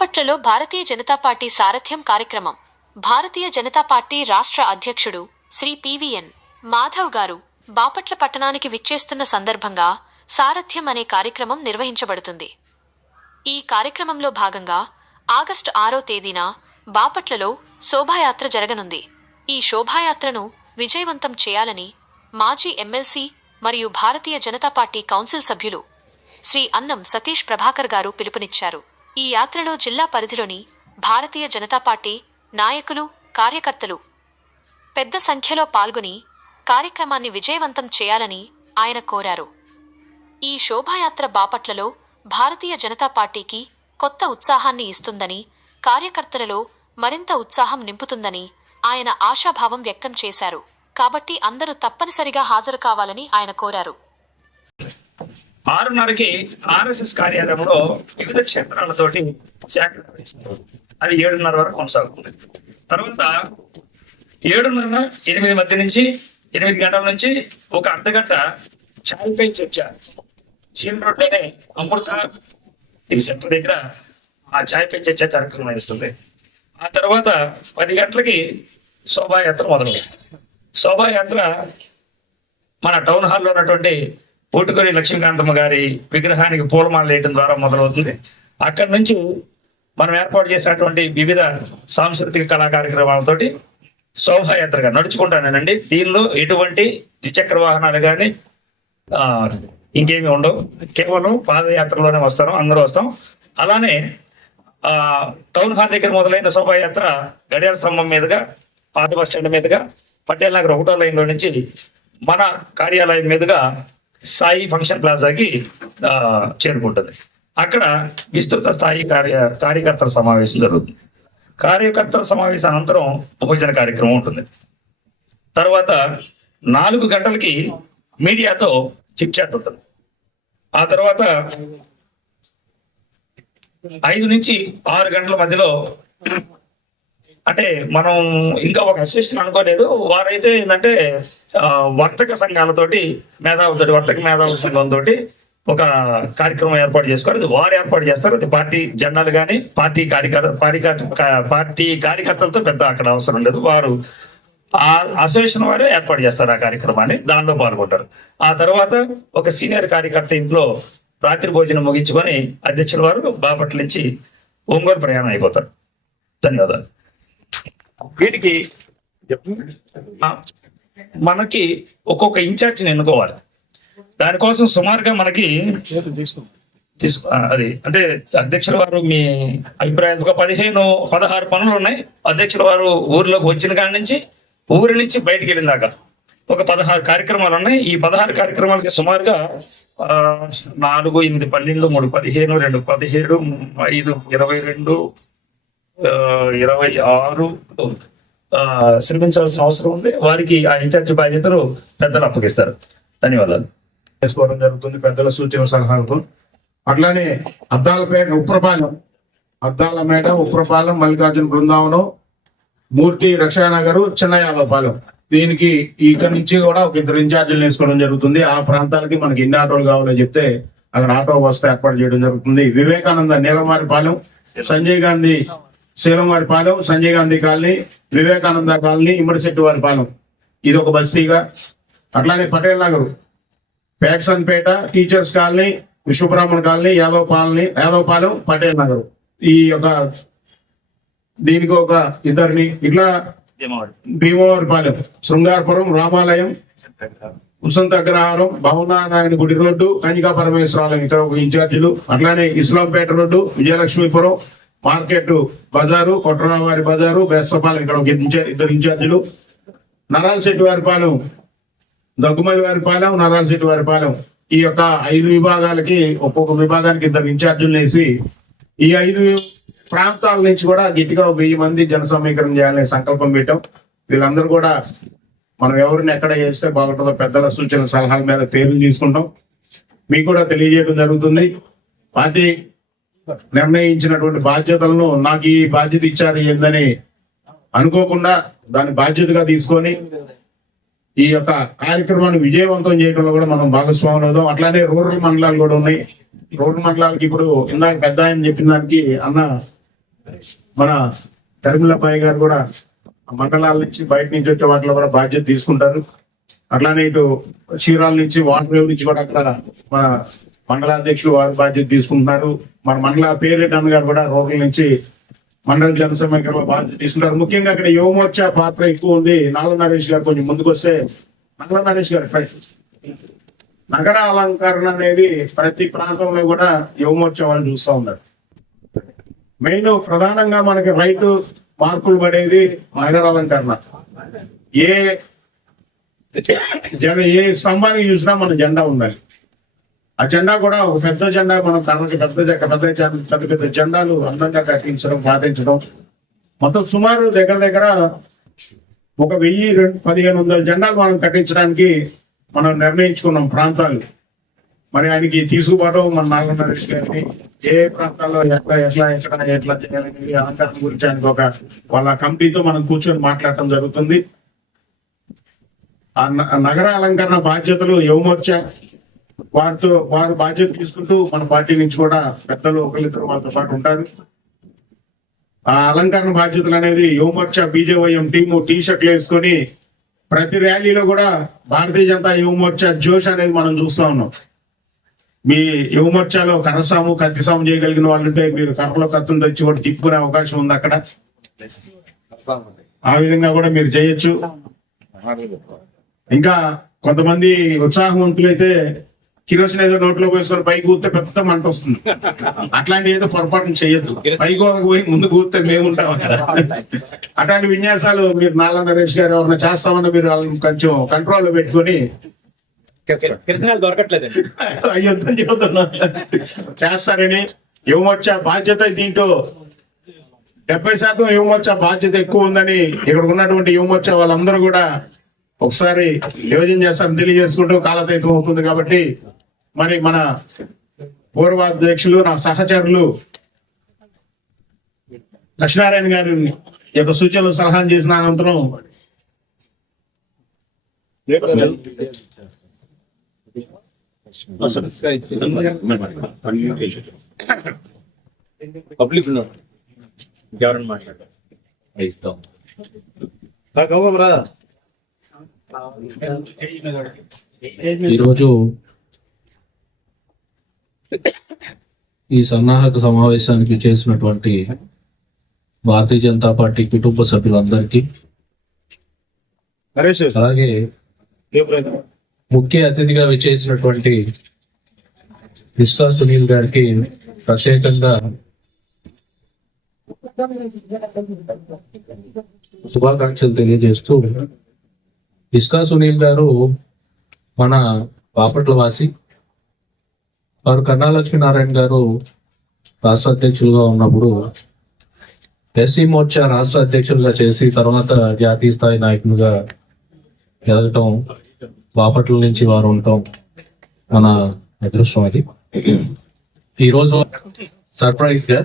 బాపట్లలో భారతీయ జనతా పార్టీ సారథ్యం కార్యక్రమం. భారతీయ జనతా పార్టీ రాష్ట్ర అధ్యక్షుడు శ్రీ పివిఎన్ మాధవ్ గారు బాపట్ల పట్టణానికి విచ్చేస్తున్న సందర్భంగా సారథ్యం అనే కార్యక్రమం నిర్వహించబడుతుంది. ఈ కార్యక్రమంలో భాగంగా ఆగస్టు ఆరో తేదీన బాపట్లలో శోభాయాత్ర జరగనుంది. ఈ శోభాయాత్రను విజయవంతం చేయాలని మాజీ ఎమ్మెల్సీ మరియు భారతీయ జనతా పార్టీ కౌన్సిల్ సభ్యులు శ్రీ అన్నం సతీష్ ప్రభాకర్ గారు పిలుపునిచ్చారు. ఈ యాత్రలో జిల్లా పరిధిలోని భారతీయ జనతా పార్టీ నాయకులు కార్యకర్తలు పెద్ద సంఖ్యలో పాల్గొని కార్యక్రమాన్ని విజయవంతం చేయాలని ఆయన కోరారు. ఈ శోభాయాత్ర బాపట్లలో భారతీయ జనతా పార్టీకి కొత్త ఉత్సాహాన్ని ఇస్తుందని కార్యకర్తలలో మరింత ఉత్సాహం నింపుతుందని ఆయన ఆశాభావం వ్యక్తం చేశారు. కాబట్టి అందరూ తప్పనిసరిగా హాజరు కావాలని ఆయన కోరారు. ఆరున్నరకి ఆర్ఎస్ఎస్ కార్యాలయంలో వివిధ క్షేత్రాలతోటి శాఖ అది ఏడున్నర వరకు కొనసాగుతుంది. తర్వాత ఏడున్నర ఎనిమిది మధ్య నుంచి ఎనిమిది గంటల నుంచి ఒక అర్ధ గంట చాయ్పై చర్చ. చీన్ రోడ్లోనే అమృత టీ సెంటర్ దగ్గర ఆ చాయ్పై చర్చ కార్యక్రమం నడుస్తుంది. ఆ తర్వాత పది గంటలకి శోభాయాత్ర మొదలవుతుంది. శోభాయాత్ర మన టౌన్ హాల్లో ఉన్నటువంటి ఊటుకూరి లక్ష్మీకాంతమ్మ గారి విగ్రహానికి పూలమాల వేయటం ద్వారా మొదలవుతుంది. అక్కడి నుంచి మనం ఏర్పాటు చేసినటువంటి వివిధ సాంస్కృతిక కళా కార్యక్రమాలతోటి శోభాయాత్రగా నడుచుకుంటానేనండి. దీనిలో ఎటువంటి ద్విచక్ర వాహనాలు కానీ ఇంకేమి ఉండవు. కేవలం పాదయాత్రలోనే వస్తాం అందరూ వస్తాం. అలానే ఆ టౌన్ హాల్ దగ్గర మొదలైన శోభాయాత్ర గడియార స్తంభం మీదుగా పాత బస్ స్టాండ్ మీదుగా పటేల్ నగర్ ఒకటో లైన్లో నుంచి మన కార్యాలయం మీదుగా సాయి ఫంక్షన్ ప్లాజాకి చేరుకుంటుంది. అక్కడ విస్తృత స్థాయి కార్య కార్యకర్తల సమావేశం జరుగుతుంది. కార్యకర్తల సమావేశం అనంతరం భోజన కార్యక్రమం ఉంటుంది. తర్వాత నాలుగు గంటలకి మీడియాతో చిట్చాట్ ఉంటుంది. ఆ తర్వాత ఐదు నుంచి ఆరు గంటల మధ్యలో అంటే మనం ఇంకా ఒక అసోసియేషన్ అనుకోలేదు. వారైతే ఏంటంటే వర్తక సంఘాలతోటి మేధావులతోటి వర్తక మేధావుల సంఘంతో ఒక కార్యక్రమం ఏర్పాటు చేసుకోవాలి. అది వారు ఏర్పాటు చేస్తారు. అది పార్టీ జెండాలు కానీ పార్టీ కార్యకర్త పార్టీ పార్టీ కార్యకర్తలతో పెద్ద అక్కడ అవసరం లేదు వారు ఆ అసోసియేషన్ వారే ఏర్పాటు చేస్తారు ఆ కార్యక్రమాన్ని. దానిలో పాల్గొంటారు. ఆ తర్వాత ఒక సీనియర్ కార్యకర్త ఇంట్లో రాత్రి భోజనం ముగించుకొని అధ్యక్షుల వారు బాపట్ల నుంచి ఒంగోలు ప్రయాణం అయిపోతారు. ధన్యవాదాలు. వీటికి మనకి ఒక్కొక్క ఇన్ఛార్జ్ని ఎన్నుకోవాలి. దానికోసం సుమారుగా మనకి తీసుకో అది అంటే అధ్యక్షుల వారు మీ అభిప్రాయం ఒక పదిహేను పదహారు పనులు ఉన్నాయి. అధ్యక్షుల వారు ఊరిలోకి వచ్చిన కాడి నుంచి ఊరి నుంచి బయటికి వెళ్ళిన దాకా ఒక పదహారు కార్యక్రమాలు ఉన్నాయి. ఈ పదహారు కార్యక్రమాలకి సుమారుగా నాలుగు ఎనిమిది పన్నెండు మూడు పదిహేను రెండు పదిహేడు ఐదు ఇరవై రెండు ఇరవై ఆరు శ్రమించాల్సిన అవసరం ఉంది. వారికి ఆ ఇన్ఛార్జి బాధ్యతలు పెద్దలు అప్పగిస్తారు. ధన్యవాదాలు. చేసుకోవడం జరుగుతుంది. పెద్దల సూచన సలహాలతో. అట్లానే అద్దాలపేట ఉప్రపాలెం. అద్దాల మేట ఉప్రపాలెం మల్లికార్జున బృందావనం మూర్తి రక్షానగర్ చిన్న యాదవపాలెం దీనికి ఇక్కడ నుంచి కూడా ఒక ఇద్దరు ఇన్ఛార్జీలు వేసుకోవడం జరుగుతుంది. ఆ ప్రాంతాలకి మనకి ఎన్ని ఆటోలు కావాలో చెప్తే అక్కడ ఆటో వస్తే ఏర్పాటు చేయడం జరుగుతుంది. వివేకానంద నీలమారిపాలెం సంజయ్ గాంధీ శీలంవారిపాలెం సంజయ్ గాంధీ కాలనీ వివేకానంద కాలనీ ఇమ్మడిశెట్టి వారి పాలెం ఇది ఒక బస్తీగా అట్లానే Patel Nagar. Peta teachers colony Vishwabrahmana colony Yadav colony Yadav Palem Patel Nagar. ఈ యొక్క దీనికి ఒక ఇద్దరిని ఇట్లా భీమవరపాలెం శృంగారపురం రామాలయం ఉసంత అగ్రహారం భవనారాయణ గుడి రోడ్డు కన్యకా పరమేశ్వరాలయం ఇక్కడ ఒక ఇన్ఛార్జీలు. అట్లానే ఇస్లాంపేట రోడ్డు విజయలక్ష్మీపురం మార్కెట్ బజారు కొట్రరావారి బజారు బేస్తపాలెం ఇక్కడ ఒక ఇద్దరు ఇన్ఛార్జీలు. నరాల శెట్టి వారి పాలెం దగ్గుమల్లి వారి పాలెం నరాల శెట్టి వారి పాలెం. ఈ యొక్క ఐదు విభాగాలకి ఒక్కొక్క విభాగానికి ఇద్దరు ఇన్ఛార్జీలు వేసి ఈ ఐదు ప్రాంతాల నుంచి కూడా గట్టిగా వెయ్యి మంది జన సమీకరణ చేయాలనే సంకల్పం పెట్టాం. వీళ్ళందరూ కూడా మనం ఎవరిని ఎక్కడ చేస్తే బాగుంటుందో పెద్దల సూచన సలహాల మీద పేర్లు తీసుకుంటాం. మీకు కూడా తెలియజేయడం జరుగుతుంది. పార్టీ నిర్ణయించినటువంటి బాధ్యతలను నాకు ఈ బాధ్యత ఇచ్చారు ఏందని అనుకోకుండా దాని బాధ్యతగా తీసుకొని ఈ యొక్క కార్యక్రమాన్ని విజయవంతం చేయడంలో కూడా మనం భాగస్వాములు అవుదాం. అట్లానే రూరల్ మండలాలు కూడా ఉన్నాయి. రూరల్ మండలాలకి ఇప్పుడు ఇందాక పెద్ద ఆయన చెప్పిన దానికి అన్న మన కరిములబాయి గారు కూడా మండలాల నుంచి బయట నుంచి వచ్చే వాటిలో కూడా బాధ్యత తీసుకుంటారు. అట్లానే ఇటు చీరాల నుంచి వాటర్ నుంచి కూడా అక్కడ మన మండలాధ్యక్షులు వారి బాధ్యత తీసుకుంటున్నారు మన మండల పేరెడ్డి అన్న గారు కూడా రోగుల నుంచి మండల జనసమైక్యంలో బాధ్యత తీసుకుంటారు. ముఖ్యంగా అక్కడ యువమోర్చా పాత్ర ఎక్కువ ఉంది. నల్ల నరేష్ గారు కొంచెం ముందుకొస్తే వస్తే నరేష్ గారు నగర అలంకరణ అనేది ప్రతి ప్రాంతంలో కూడా యువమోర్చా వాళ్ళు చూస్తూ ఉన్నారు. మెయిన్ ప్రధానంగా మనకి రైతు మార్కులు పడేది నగర అలంకరణ. ఏ జన ఏ స్తంభానికి చూసినా మన జెండా ఉండాలి. ఆ జెండా కూడా ఒక పెద్ద జెండా మనం కర్రకి పెద్ద పెద్ద పెద్ద పెద్ద జెండాలు అందంగా కట్టించడం పాటించడం. మొత్తం సుమారు దగ్గర దగ్గర ఒక వెయ్యి రెండు పదిహేను వందల జెండాలు మనం కట్టించడానికి మనం నిర్ణయించుకున్నాం ప్రాంతాలు. మరి ఆయనకి తీసుకుపోవడం మన నాగ రెడ్డి గారిని ఏ ప్రాంతాల్లో ఎట్లా ఎట్లా ఎక్కడ ఎట్లా చేయాలనేది అలంకరణ గురించి ఆయనకు ఒక వాళ్ళ కమిటీతో మనం కూర్చొని మాట్లాడటం జరుగుతుంది. ఆ నగర అలంకరణ బాధ్యతలు యువమోర్చా వారితో వారు బాధ్యత తీసుకుంటూ మన పార్టీ నుంచి కూడా పెద్దలు ఒకరిద్దరు వాళ్ళతో పాటు ఉంటారు. ఆ అలంకరణ బాధ్యతలు అనేది యువమోర్చా బీజేవైఎం టీము టీ షర్ట్లు వేసుకొని ప్రతి ర్యాలీలో కూడా భారతీయ జనతా యువమోర్చా జోష్ అనేది మనం చూస్తా ఉన్నాం. మీ యువమోర్చాలో కర్రసాము కత్తిసాము చేయగలిగిన వాళ్ళు ఉంటే మీరు కర్రలో కత్తులు తెచ్చి కూడా తిప్పుకునే అవకాశం ఉంది అక్కడ. ఆ విధంగా కూడా మీరు చేయొచ్చు. ఇంకా కొంతమంది ఉత్సాహవంతులైతే కిరోసిన్ ఏదో నోట్లో పోసుకొని పైకి కూస్తే పెద్ద మంట వస్తుంది. అట్లాంటి ఏదో పొరపాటు చేయొద్దు. పైకి పోయి ముందు కూస్తే మేము ఉంటాం అక్కడ. అట్లాంటి విన్యాసాలు మీరు నాలా నరేష్ గారు ఎవరైనా చేస్తామని మీరు వాళ్ళని కొంచెం కంట్రోల్లో పెట్టుకొని కిరసనాలు చెబుతున్నా చేస్తారని యువమోర్చా బాధ్యత దీంట్లో. డెబ్బై శాతం యువమోర్చా బాధ్యత ఎక్కువ ఉందని ఇక్కడ ఉన్నటువంటి యువమోర్చా వాళ్ళందరూ కూడా ఒకసారి యోజన చేస్తారని తెలియజేసుకుంటూ కాలతైతం అవుతుంది కాబట్టి మరి మన పూర్వాధ్యక్షులు నా సహచరులు లక్ష్మీనారాయణ గారి యొక్క సూచనలు సలహా చేసిన అనంతరం పబ్లిక్ ఉన్నారు ఎవరైనా మాట్లాడారు ఇస్తాం ఈరోజు ఈ సన్నాహక సమావేశానికి చేసినటువంటి భారతీయ జనతా పార్టీ కుటుంబ సభ్యులందరికీ అలాగే ముఖ్య అతిథిగా విచ్చేసినటువంటి ఇస్కా సునీల్ గారికి ప్రత్యేకంగా శుభాకాంక్షలు తెలియజేస్తూ ఇస్కా సునీల్ గారు మన బాపట్ల వాసి వారు కన్నా లక్ష్మీనారాయణ గారు రాష్ట్ర అధ్యక్షులుగా ఉన్నప్పుడు ఎస్సీ మోర్చా రాష్ట్ర అధ్యక్షులుగా చేసి తర్వాత జాతీయ స్థాయి నాయకులుగా ఎదగటం బాపట్ల నుంచి వారు ఉండటం మన అదృష్టం అది. ఈరోజు సర్ప్రైజ్గా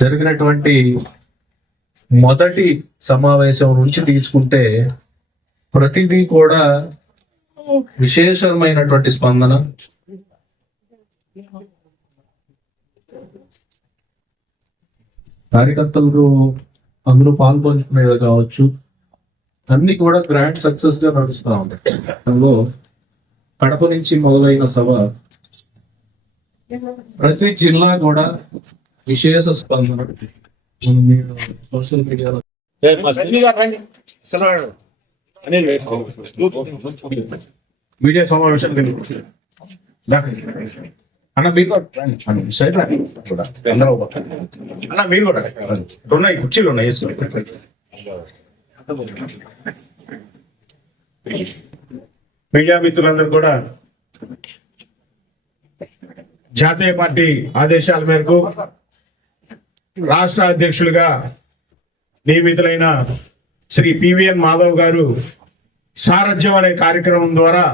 జరిగినటువంటి మొదటి సమావేశం నుంచి తీసుకుంటే ప్రతిదీ కూడా విశేషమైనటువంటి స్పందన. కార్యకర్తలు అందులో పాల్పంచుకునేది కావచ్చు. అన్ని కూడా గ్రాండ్ సక్సెస్గా నడుస్తా ఉంది. అందులో కడప నుంచి మొదలైన సభ ప్రతి జిల్లా కూడా విశేష స్పందన. మీరు సోషల్ మీడియాలో మీడియా సమావేశం అన్న మీరు అన్న, మీరు కూడా ఉన్నాయి కుర్చీలు ఉన్నాయి. మీడియా మిత్రులందరూ కూడా జాతీయ పార్టీ ఆదేశాల మేరకు రాష్ట్ర అధ్యక్షులుగా నియమితులైన శ్రీ పివిఎన్ మాధవ్ గారు సారథ్యం అనే కార్యక్రమం ద్వారా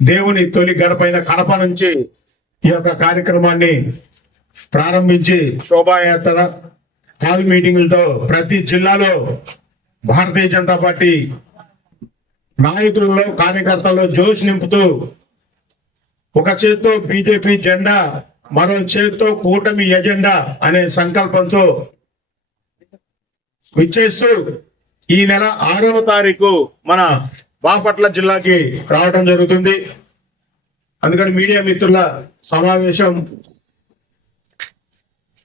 దేవుని తొలి గడపైన కడప నుంచి ఈ యొక్క కార్యక్రమాన్ని ప్రారంభించి శోభాయాత్ర కాల్ మీటింగులతో ప్రతి జిల్లాలో భారతీయ జనతా పార్టీ నాయకులలో కార్యకర్తల్లో జోష్ నింపుతూ ఒక చేత్తో బీజేపీ జెండా మరో చేతితో కూటమి ఎజెండా అనే సంకల్పంతో విచ్చేస్తూ ఈ నెల ఆరవ తారీఖు మన బాపట్ల జిల్లాకి రావడం జరుగుతుంది. అందుకని మీడియా మిత్రుల సమావేశం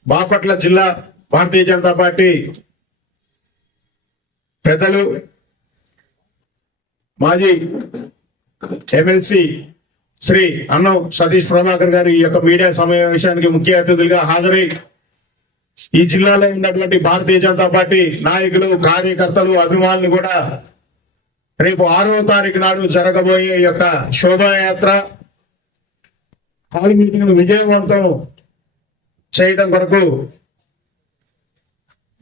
బాపట్ల జిల్లా భారతీయ జనతా పార్టీ పెద్దలు మాజీ ఎమ్మెల్సీ శ్రీ అన్నం సతీష్ ప్రభాకర్ గారి ఈ యొక్క మీడియా సమావేశానికి ముఖ్య అతిథులుగా హాజరై ఈ జిల్లాలో ఉన్నటువంటి భారతీయ జనతా పార్టీ నాయకులు కార్యకర్తలు అభిమానులు కూడా రేపు ఆరవ తారీఖు నాడు జరగబోయే ఈ యొక్క శోభాయాత్ర మీటింగ్ విజయవంతం చేయడం కొరకు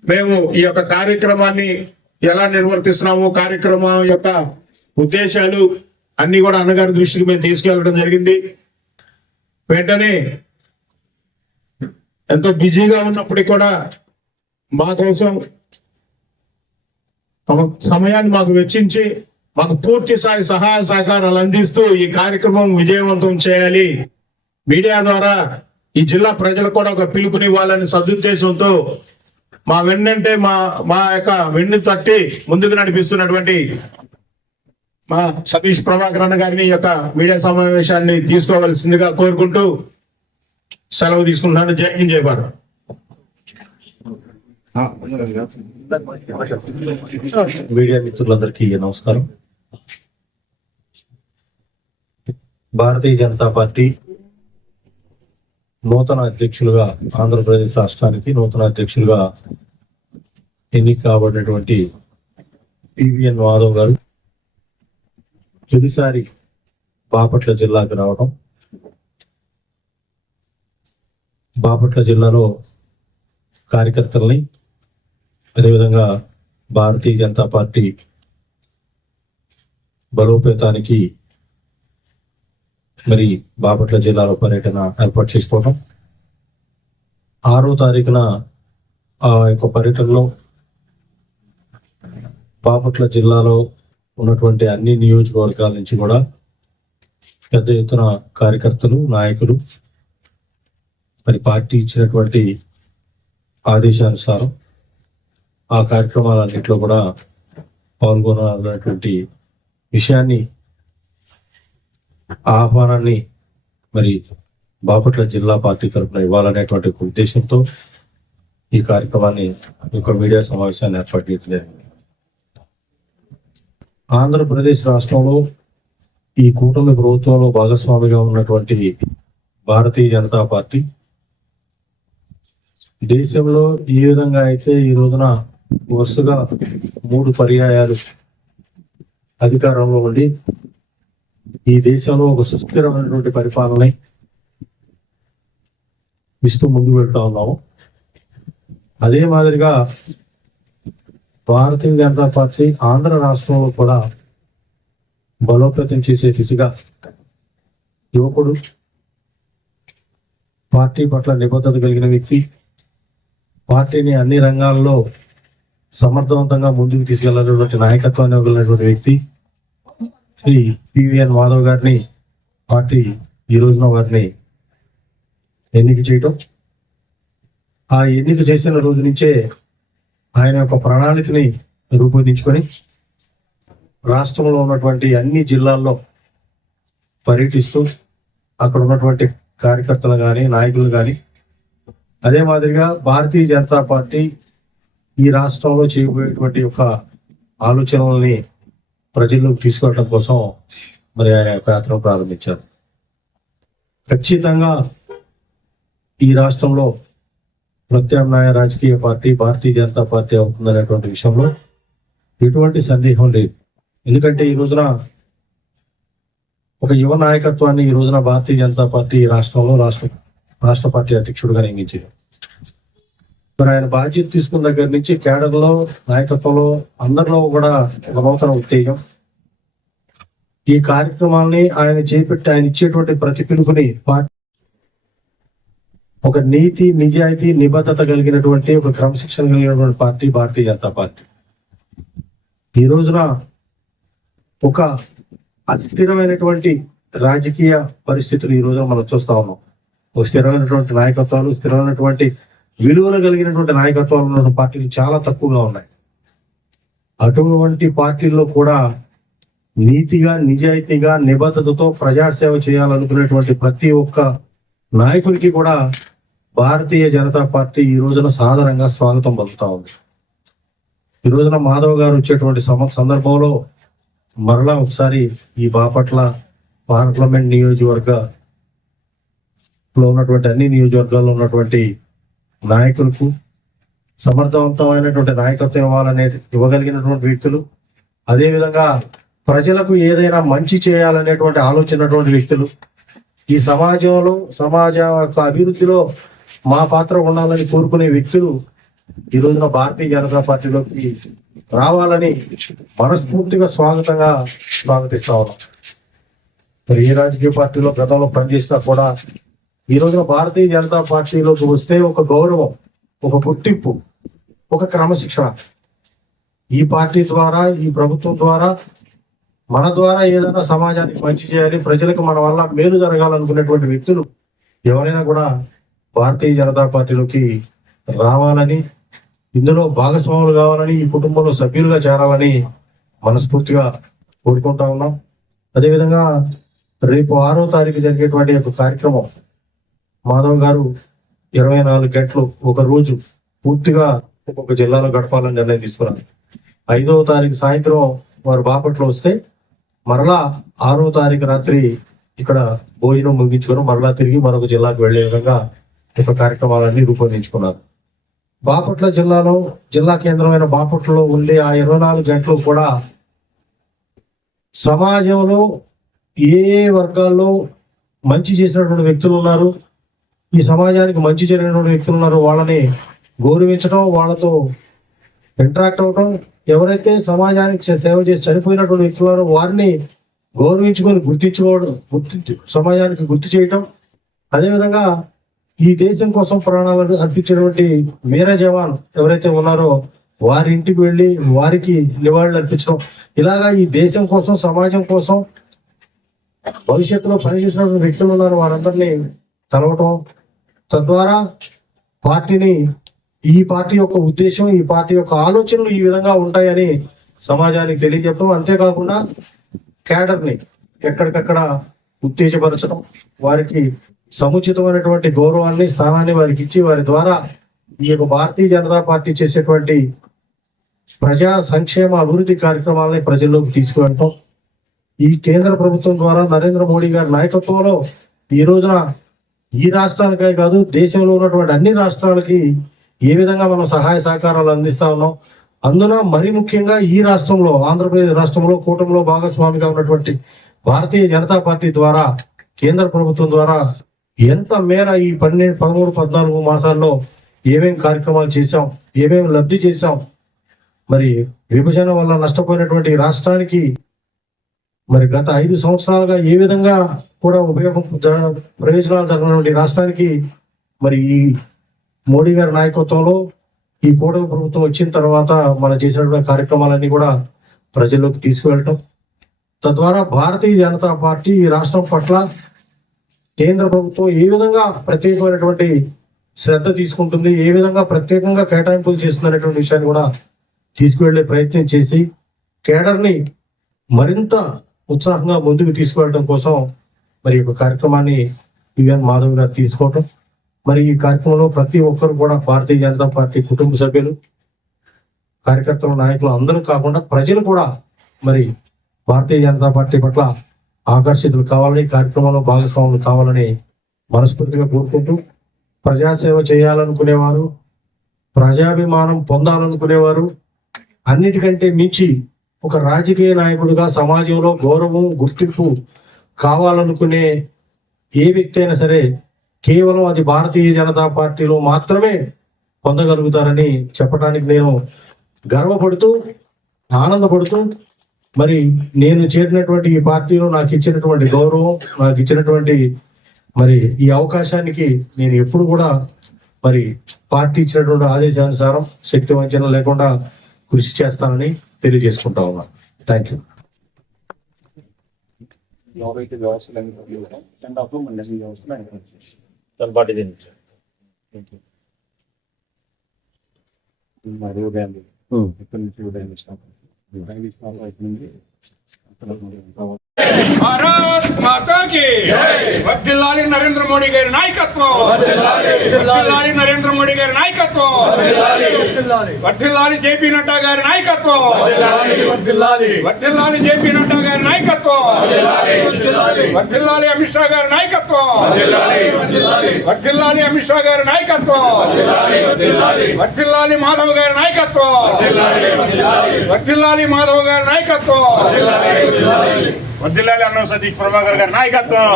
మేము ఈ యొక్క కార్యక్రమాన్ని ఎలా నిర్వర్తిస్తున్నాము కార్యక్రమం యొక్క ఉద్దేశాలు అన్ని కూడా అన్నగారి దృష్టికి మేము తీసుకెళ్ళడం జరిగింది. వెంటనే ఎంతో బిజీగా ఉన్నప్పటికీ కూడా మా కోసం తమ సమయాన్ని మాకు వెచ్చించి మాకు పూర్తి స్థాయి సహాయ సహకారాలు అందిస్తూ ఈ కార్యక్రమం విజయవంతం చేయాలి. మీడియా ద్వారా ఈ జిల్లా ప్రజలకు కూడా ఒక పిలుపునివ్వాలని సదుద్దేశంతో మా వెన్నంటే మా మా యొక్క వెన్ను తట్టి ముందుకు నడిపిస్తున్నటువంటి మా సతీష్ ప్రభాకర్ అన్న గారిని యొక్క మీడియా సమావేశాన్ని తీసుకోవాల్సిందిగా కోరుకుంటూ సెలవు తీసుకుంటున్నాను. జై హింద్ జై భారత్. మీడియా మిత్రులందరికీ నమస్కారం. భారతీయ జనతా పార్టీ నూతన అధ్యక్షులుగా ఆంధ్రప్రదేశ్ రాష్ట్రానికి నూతన అధ్యక్షులుగా ఎన్నిక కాబడినటువంటి పివిఎన్ మాధవ్ గారు తొలిసారి బాపట్ల జిల్లాకు రావడం బాపట్ల జిల్లాలో కార్యకర్తల్ని అదేవిధంగా భారతీయ జనతా పార్టీ బలోపేతానికి మరి బాపట్ల జిల్లాలో పర్యటన ఏర్పాటు చేసుకోవడం ఆరో తారీఖున ఆ యొక్క పర్యటనలో బాపట్ల జిల్లాలో ఉన్నటువంటి అన్ని నియోజకవర్గాల నుంచి కూడా పెద్ద ఎత్తున కార్యకర్తలు నాయకులు మరి పార్టీ ఇచ్చినటువంటి ఆదేశానుసారం ఆ కార్యక్రమాలన్నింటిలో కూడా పాల్గొనాలన్నటువంటి విషయాన్ని ఆహ్వానాన్ని మరి బాపట్ల జిల్లా పార్టీ తరఫున ఇవ్వాలనేటువంటి ఉద్దేశంతో ఈ కార్యక్రమాన్ని ఒక యొక్క మీడియా సమావేశాన్ని ఏర్పాటు చేయలేదు ఆంధ్రప్రదేశ్ రాష్ట్రంలో ఈ కూటమి ప్రభుత్వంలో భాగస్వామిగా ఉన్నటువంటి భారతీయ జనతా పార్టీ దేశంలో ఈ విధంగా అయితే ఈ రోజున వరుసగా మూడు పర్యాయాలు అధికారంలో ఉండి ఈ దేశంలో ఒక సుస్థిరమైనటువంటి పరిపాలన ఇస్తూ ముందుకు వెళ్తా ఉన్నాము. అదే మాదిరిగా భారతీయ జనతా పార్టీ ఆంధ్ర రాష్ట్రంలో కూడా బలోపేతం చేసే దిశగా యువకుడు పార్టీ పట్ల నిబద్ధత కలిగిన వ్యక్తి పార్టీని అన్ని రంగాల్లో సమర్థవంతంగా ముందుకు తీసుకెళ్ళాలన్నటువంటి నాయకత్వాన్ని ఇవ్వగలిగినటువంటి వ్యక్తి శ్రీ పివిఎన్ మాధవ్ గారిని పార్టీ ఈ రోజున వారిని ఎన్నిక చేయటం. ఆ ఎన్నిక చేసిన రోజు నుంచే ఆయన యొక్క ప్రణాళికని రూపొందించుకొని రాష్ట్రంలో ఉన్నటువంటి అన్ని జిల్లాల్లో పర్యటిస్తూ అక్కడ ఉన్నటువంటి కార్యకర్తలు కానీ నాయకులు కానీ అదే మాదిరిగా భారతీయ జనతా పార్టీ ఈ రాష్ట్రంలో చేయబోయేటువంటి ఒక ఆలోచనల్ని ప్రజల్లోకి తీసుకెళ్ళడం కోసం మరి ఆయన యొక్క యాత్ర ప్రారంభించారు. ఖచ్చితంగా ఈ రాష్ట్రంలో ప్రత్యామ్నాయ రాజకీయ పార్టీ భారతీయ జనతా పార్టీ అవుతుందనేటువంటి విషయంలో ఎటువంటి సందేహం లేదు. ఎందుకంటే ఈ రోజున ఒక యువ నాయకత్వాన్ని ఈ రోజున భారతీయ జనతా పార్టీ ఈ రాష్ట్రంలో రాష్ట్ర రాష్ట్ర పార్టీ అధ్యక్షుడుగా నియమించింది. మరి ఆయన బాధ్యత తీసుకున్న దగ్గర నుంచి కేడర్లో నాయకత్వంలో అందరిలో కూడా ఒక నూతన ఉత్తేజం. ఈ కార్యక్రమాల్ని ఆయన చేపట్టి ఆయన ఇచ్చేటువంటి ప్రతి పిలుపుని పార్టీ ఒక నీతి నిజాయితీ నిబద్ధత కలిగినటువంటి ఒక క్రమశిక్షణ కలిగినటువంటి పార్టీ భారతీయ జనతా పార్టీ. ఈ రోజున ఒక అస్థిరమైనటువంటి రాజకీయ పరిస్థితులు ఈ రోజున మనం చూస్తా ఉన్నాం. ఒక స్థిరమైనటువంటి నాయకత్వాలు స్థిరమైనటువంటి విలువలు కలిగినటువంటి నాయకత్వాలు ఉన్న పార్టీలు చాలా తక్కువగా ఉన్నాయి. అటువంటి పార్టీల్లో కూడా నీతిగా నిజాయితీగా నిబద్ధతతో ప్రజాసేవ చేయాలనుకునేటువంటి ప్రతి ఒక్క నాయకుడికి కూడా భారతీయ జనతా పార్టీ ఈ రోజున సాధారణంగా స్వాగతం పలుకుతా ఉంది. ఈ రోజున మాధవ్ గారు వచ్చేటువంటి సందర్భంలో మరలా ఒకసారి ఈ బాపట్ల పార్లమెంట్ నియోజకవర్గ లో ఉన్నటువంటి అన్ని నియోజకవర్గాల్లో ఉన్నటువంటి నాయకులకు సమర్థవంతమైనటువంటి నాయకత్వం ఇవ్వాలనేది ఇవ్వగలిగినటువంటి వ్యక్తులు అదేవిధంగా ప్రజలకు ఏదైనా మంచి చేయాలనేటువంటి ఆలోచనటువంటి వ్యక్తులు ఈ సమాజంలో సమాజ యొక్క అభివృద్ధిలో మా పాత్ర ఉండాలని కోరుకునే వ్యక్తులు ఈ రోజున భారతీయ జనతా పార్టీలోకి రావాలని మనస్ఫూర్తిగా స్వాగతంగా స్వాగతిస్తా ఉన్నాం. మరి ఏ రాజకీయ పార్టీలో గతంలో పనిచేసినా కూడా ఈ రోజున భారతీయ జనతా పార్టీలోకి వస్తే ఒక గౌరవం ఒక గుర్తింపు ఒక క్రమశిక్షణ ఈ పార్టీ ద్వారా ఈ ప్రభుత్వం ద్వారా మన ద్వారా ఏదైనా సమాజానికి మంచి చేయాలి ప్రజలకు మన వల్ల మేలు జరగాలనుకునేటువంటి వ్యక్తులు ఎవరైనా కూడా భారతీయ జనతా పార్టీలోకి రావాలని ఇందులో భాగస్వాములు కావాలని ఈ కుటుంబంలో సభ్యులుగా చేరాలని మనస్ఫూర్తిగా కోరుకుంటా ఉన్నాం. అదేవిధంగా రేపు ఆరో తారీఖు జరిగేటువంటి ఒక కార్యక్రమం మాధవ్ గారు ఇరవై నాలుగు గంటలు ఒక రోజు పూర్తిగా ఒక్కొక్క జిల్లాలో గడపాలని నిర్ణయం తీసుకున్నారు. ఐదవ తారీఖు సాయంత్రం వారు బాపట్లో వస్తే మరలా ఆరో తారీఖు రాత్రి ఇక్కడ భోజనం ముగించుకొని మరలా తిరిగి మరొక జిల్లాకు వెళ్ళే విధంగా యొక్క కార్యక్రమాలన్నీ రూపొందించుకున్నారు. బాపట్ల జిల్లాలో జిల్లా కేంద్రమైన బాపట్లలో ఉండే ఆ ఇరవై నాలుగు గంటలు కూడా సమాజంలో ఏ వర్గాల్లో మంచి చేసినటువంటి వ్యక్తులు ఉన్నారు ఈ సమాజానికి మంచి జరిగినటువంటి వ్యక్తులు ఉన్నారు వాళ్ళని గౌరవించడం వాళ్ళతో ఇంటరాక్ట్ అవటం ఎవరైతే సమాజానికి సేవ చేసి చనిపోయినటువంటి వ్యక్తులు ఉన్నారో వారిని గౌరవించుకొని గుర్తించుకోవడం గుర్తించు సమాజానికి గుర్తు చేయటం అదేవిధంగా ఈ దేశం కోసం ప్రాణాలను అర్పించినటువంటి వీర జవాన్ ఎవరైతే ఉన్నారో వారి ఇంటికి వెళ్ళి వారికి నివాళులు అర్పించడం. ఇలాగా ఈ దేశం కోసం సమాజం కోసం భవిష్యత్తులో పనిచేసినటువంటి వ్యక్తులు ఉన్నారు వారందరినీ కలవటం. తద్వారా పార్టీని ఈ పార్టీ యొక్క ఉద్దేశం ఈ పార్టీ యొక్క ఆలోచనలు ఈ విధంగా ఉంటాయని సమాజానికి తెలియజెప్పడం. అంతేకాకుండా క్యాడర్ని ఎక్కడికక్కడ ఉత్తేజపరచడం వారికి సముచితమైనటువంటి గౌరవాన్ని స్థానాన్ని వారికి ఇచ్చి వారి ద్వారా ఈ యొక్క భారతీయ జనతా పార్టీ చేసేటువంటి ప్రజా సంక్షేమ అభివృద్ధి కార్యక్రమాలని ప్రజల్లోకి తీసుకువెళ్ళటం ఈ కేంద్ర ప్రభుత్వం ద్వారా నరేంద్ర మోడీ గారి నాయకత్వంలో ఈ రోజున ఈ రాష్ట్రానికే కాదు దేశంలో ఉన్నటువంటి అన్ని రాష్ట్రాలకి ఏ విధంగా మనం సహాయ సహకారాలు అందిస్తా ఉన్నాం. అందున మరి ముఖ్యంగా ఈ రాష్ట్రంలో ఆంధ్రప్రదేశ్ రాష్ట్రంలో కూటమిలో భాగస్వామిగా ఉన్నటువంటి భారతీయ జనతా పార్టీ ద్వారా కేంద్ర ప్రభుత్వం ద్వారా ఎంత మేర ఈ పన్నెండు పదమూడు పద్నాలుగు మాసాల్లో ఏమేమి కార్యక్రమాలు చేశాం ఏమేమి లబ్ధి చేశాం? మరి విభజన వల్ల నష్టపోయినటువంటి రాష్ట్రానికి మరి గత ఐదు సంవత్సరాలుగా ఏ విధంగా కూడా ఉపయోగం ప్రయోజనాలు జరగనటువంటి రాష్ట్రానికి మరి ఈ మోడీ గారి నాయకత్వంలో ఈ కూటమి ప్రభుత్వం వచ్చిన తర్వాత మనం చేసినటువంటి కార్యక్రమాలన్నీ కూడా ప్రజల్లోకి తీసుకువెళ్ళటం. తద్వారా భారతీయ జనతా పార్టీ ఈ రాష్ట్రం పట్ల కేంద్ర ప్రభుత్వం ఏ విధంగా ప్రత్యేకమైనటువంటి శ్రద్ధ తీసుకుంటుంది ఏ విధంగా ప్రత్యేకంగా కేటాయింపులు చేస్తుంది అనేటువంటి విషయాన్ని కూడా తీసుకువెళ్ళే ప్రయత్నం చేసి కేడర్ని మరింత ఉత్సాహంగా ముందుకు తీసుకువెళ్ళడం కోసం మరి ఒక కార్యక్రమాన్ని పివిఎన్ మాధవ్ గారు తీసుకోవటం. మరి ఈ కార్యక్రమంలో ప్రతి ఒక్కరు కూడా భారతీయ జనతా పార్టీ కుటుంబ సభ్యులు కార్యకర్తలు నాయకులు అందరూ కాకుండా ప్రజలు కూడా మరి భారతీయ జనతా పార్టీ పట్ల ఆకర్షితులు కావాలని కార్యక్రమంలో భాగస్వాములు కావాలని మనస్ఫూర్తిగా కోరుకుంటూ ప్రజాసేవ చేయాలనుకునేవారు ప్రజాభిమానం పొందాలనుకునేవారు అన్నిటికంటే మించి ఒక రాజకీయ నాయకుడిగా సమాజంలో గౌరవం గుర్తింపు కావాలనుకునే ఏ వ్యక్తి అయినా సరే కేవలం అది భారతీయ జనతా పార్టీలో మాత్రమే పొందగలుగుతారని చెప్పడానికి నేను గర్వపడుతూ ఆనందపడుతూ మరి నేను చేరినటువంటి ఈ పార్టీలో నాకు ఇచ్చినటువంటి గౌరవం నాకు ఇచ్చినటువంటి మరి ఈ అవకాశానికి నేను ఎప్పుడు కూడా మరి పార్టీ ఇచ్చినటువంటి ఆదేశానుసారం శక్తి వంచన లేకుండా కృషి చేస్తానని తెలియజేసుకుంటా ఉన్నాను థ్యాంక్ యూ ఎవరైతే వ్యవస్థలు అనేవి సెండ్ ఆఫ్ మన లెసన్ వ్యవస్థలు అనేవి తన పార్టీ దీనికి మరి ఉదయం. ఇక్కడి నుంచి ఉదయం ఇస్తాం? భారత్ మాతా కి వర్ధిల్లాలి నరేంద్ర మోడీ గారి నాయకత్వం. వర్ధిల్లాలి నరేంద్ర మోడీ గారి నాయకత్వం వర్ధిల్లాలి జేపీ నడ్డా గారి నాయకత్వం. వర్ధిల్లాలి జేపీ నడ్డా గారి నాయకత్వం. వర్ధిల్లాలి అమిత్ షా గారి నాయకత్వం. వర్ధిల్లాలి అమిత్ షా గారి నాయకత్వం. వర్ధిల్లాలి మాధవ్ గారి నాయకత్వం. వర్ధిల్లాలి మాధవ్ గారి నాయకత్వం. వద్దిల్లాలి అన్నం సతీష్ ప్రభాకర్ గారి నాయకత్వం.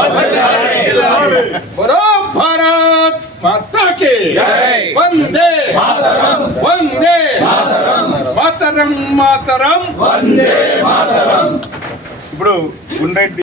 బరో భారత్ మాతా కి వందే. వందే. మాతరం. మాతరం ఇప్పుడు గుండ్రెడ్డి